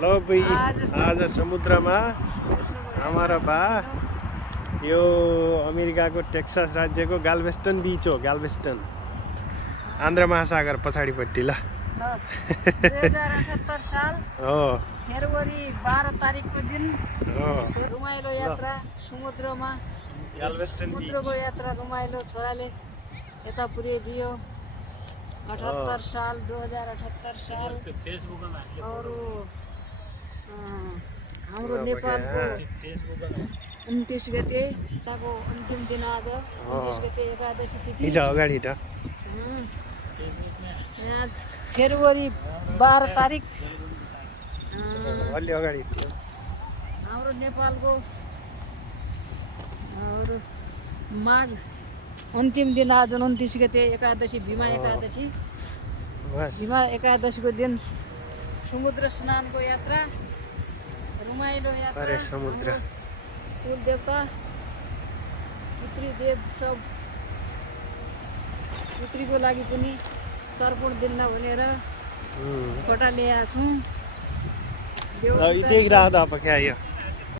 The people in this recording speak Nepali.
लो भाई आज समुद्रमा हमारा बा यो अमेरिकाको टेक्सास राज्यको गाल्भेस्टन बीच हो। गाल्भेस्टन आन्ध्र महासागर पछाडिपट्टि ल 2078 साल हो फेब्रुअरी 12 तारिकको दिन हो रमाइलो यात्रा समुद्रमा गाल्भेस्टन बीच समुद्रको यात्रा रमाइलो छोराले यता पुर्याइदियो 78 साल 2078 साल अरू हाम्रो नेपालको 29 गते ताको अन्तिम दिन आज 29 गते एकादशी तिथि हिँड अगाडि हिँड यहाँ फेब्रुअरी 12 तारिक अलि अगाडि हाम्रो नेपालको अरू माघ अन्तिम दिन आज 29 गते एकादशी भीमा एकादशी बस भीमा एकादशीको दिन समुद्र स्नानको यात्रा रमाइलो यात्रा अरे समुद्र कुल देवता पितृ देव सब पितृको लागि पनि तर्पण दिन भनेर फोटा ल्याएको छौँ ल इतै रात अब क्या यो